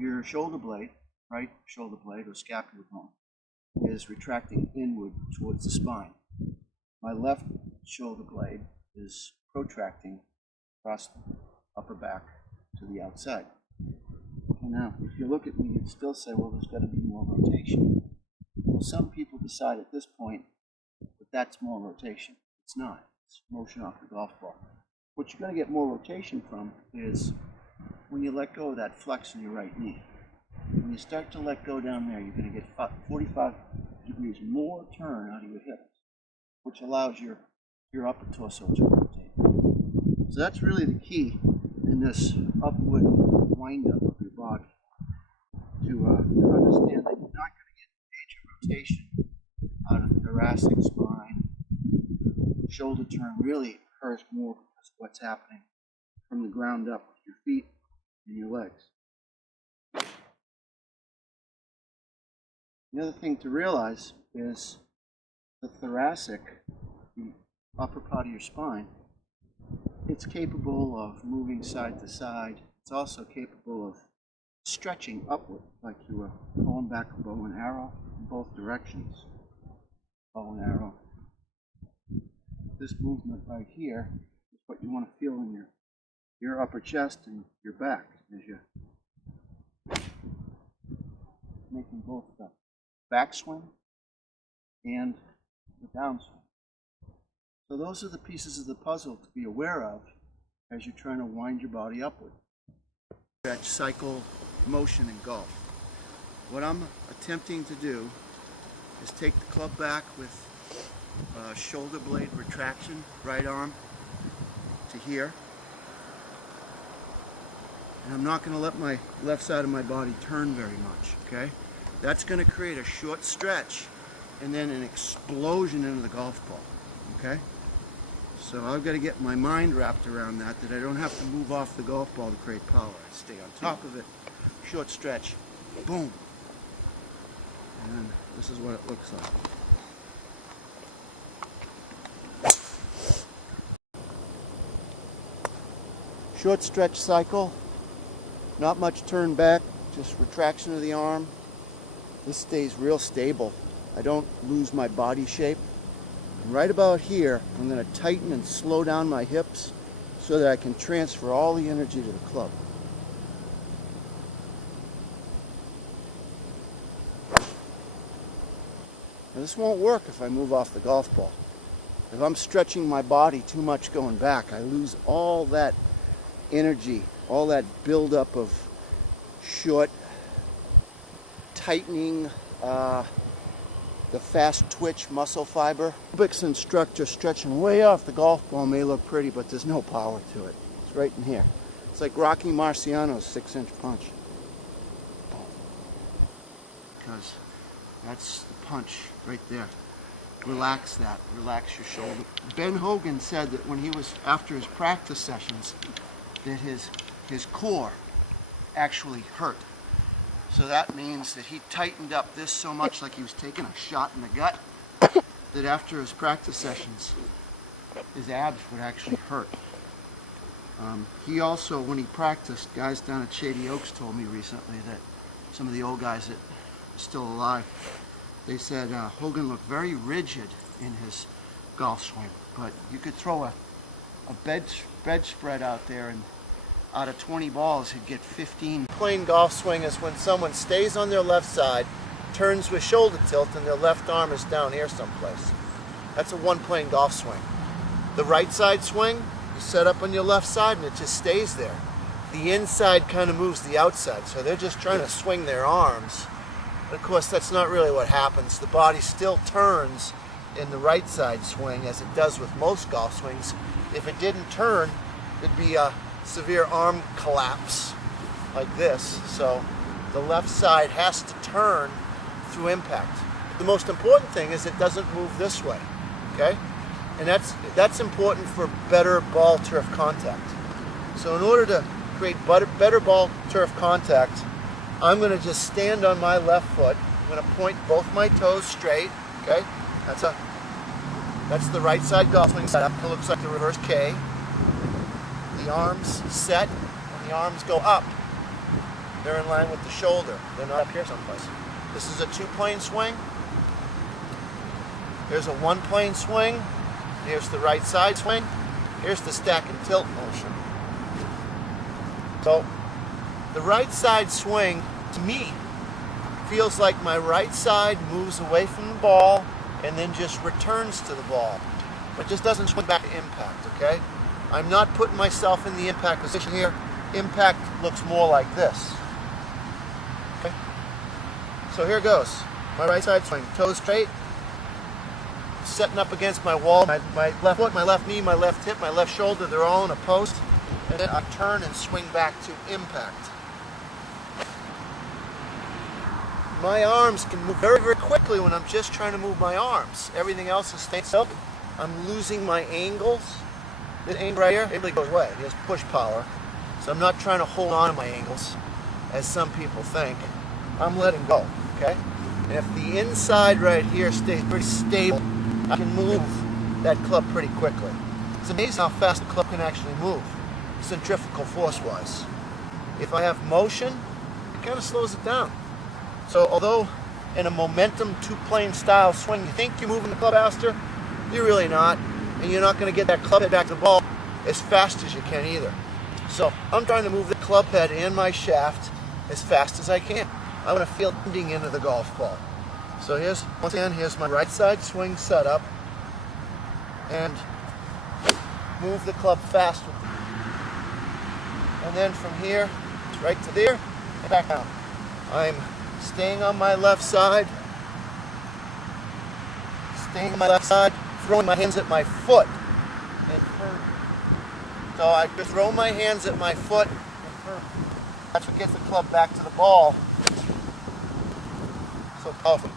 your shoulder blade, right shoulder blade or scapular bone, is retracting inward towards the spine. My left shoulder blade is protracting across the upper back to the outside. And now, if you look at me, you'd still say, well, there's got to be more rotation. Well, some people decide at this point that that's more rotation. It's not. It's motion off the golf ball. What you're going to get more rotation from is when you let go of that flex in your right knee. When you start to let go down there, you're going to get 45 degrees more turn out of your hips, which allows your upper torso to rotate. So that's really the key in this upward wind-up of your body, to understand that you're not going to get major rotation out of the thoracic spine. Shoulder turn really occurs more because of what's happening from the ground up with your feet and your legs. The other thing to realize is the thoracic, the upper part of your spine, it's capable of moving side to side. It's also capable of stretching upward, like you were pulling back a bow and arrow in both directions. Bow and arrow. This movement right here is what you want to feel in your upper chest and your back as you're making both the backswing and the downswing. So those are the pieces of the puzzle to be aware of as you're trying to wind your body upward. Stretch, cycle, motion in golf. What I'm attempting to do is take the club back with shoulder blade retraction, right arm to here. And I'm not going to let my left side of my body turn very much, okay? That's going to create a short stretch and then an explosion into the golf ball, okay? So I've got to get my mind wrapped around that I don't have to move off the golf ball to create power. I stay on top of it, short stretch, boom. And this is what it looks like. Short stretch cycle, not much turn back, just retraction of the arm. This stays real stable. I don't lose my body shape. And right about here, I'm going to tighten and slow down my hips so that I can transfer all the energy to the club. Now, this won't work if I move off the golf ball. If I'm stretching my body too much going back, I lose all that energy, all that buildup of short tightening, the fast twitch muscle fiber. Aerobics instructor stretching way off the golf ball may look pretty, but there's no power to it. It's right in here. It's like Rocky Marciano's 6-inch punch. Boom. Because that's the punch right there. Relax that. Relax your shoulder. Ben Hogan said that when he was, after his practice sessions, that his core actually hurt. So that means that he tightened up this so much, like he was taking a shot in the gut, that after his practice sessions, his abs would actually hurt. He also, when he practiced, guys down at Shady Oaks told me recently that some of the old guys that are still alive, they said Hogan looked very rigid in his golf swing, but you could throw a bed spread out there and out of 20 balls, he'd get 15. Plain golf swing is when someone stays on their left side, turns with shoulder tilt, and their left arm is down here someplace. That's a one-plane golf swing. The right side swing, you set up on your left side and it just stays there. The inside kind of moves the outside, so they're just trying to swing their arms. But of course, that's not really what happens. The body still turns in the right side swing as it does with most golf swings. If it didn't turn, it'd be a severe arm collapse like this. So the left side has to turn through impact. The most important thing is it doesn't move this way, okay? And that's important for better ball turf contact. So in order to create better ball turf contact, I'm going to just stand on my left foot. I'm going to point both my toes straight, okay? That's the right side golf swing setup. It looks like the reverse K. The arms set, and the arms go up. They're in line with the shoulder. They're not up here someplace. This is a two-plane swing. Here's a one-plane swing. Here's the right side swing. Here's the stack and tilt motion. So the right side swing, to me, feels like my right side moves away from the ball and then just returns to the ball, but just doesn't swing back to impact, okay? I'm not putting myself in the impact position here. Impact looks more like this. Okay? So here goes. My right side swing, toes straight, setting up against my wall, my left foot, my left knee, my left hip, my left shoulder, they're all in a post, and then I turn and swing back to impact. My arms can move very, very quickly when I'm just trying to move my arms. Everything else is staying still. I'm losing my angles. This angle right here, it really goes away. It has push power. So I'm not trying to hold on to my angles, as some people think. I'm letting go, okay? And if the inside right here stays pretty stable, I can move that club pretty quickly. It's amazing how fast the club can actually move, centrifugal force-wise. If I have motion, it kind of slows it down. So although in a momentum two-plane style swing, you think you're moving the club faster, you're really not. And you're not going to get that club head back to the ball as fast as you can either. So I'm trying to move the club head and my shaft as fast as I can. I want to feel bending into the golf ball. So once again, here's my right side swing setup. And move the club fast. And then from here, right to there, and back down. I'm staying on my left side, throwing my hands at my foot. So I just throw my hands at my foot. That's what gets the club back to the ball. So powerful.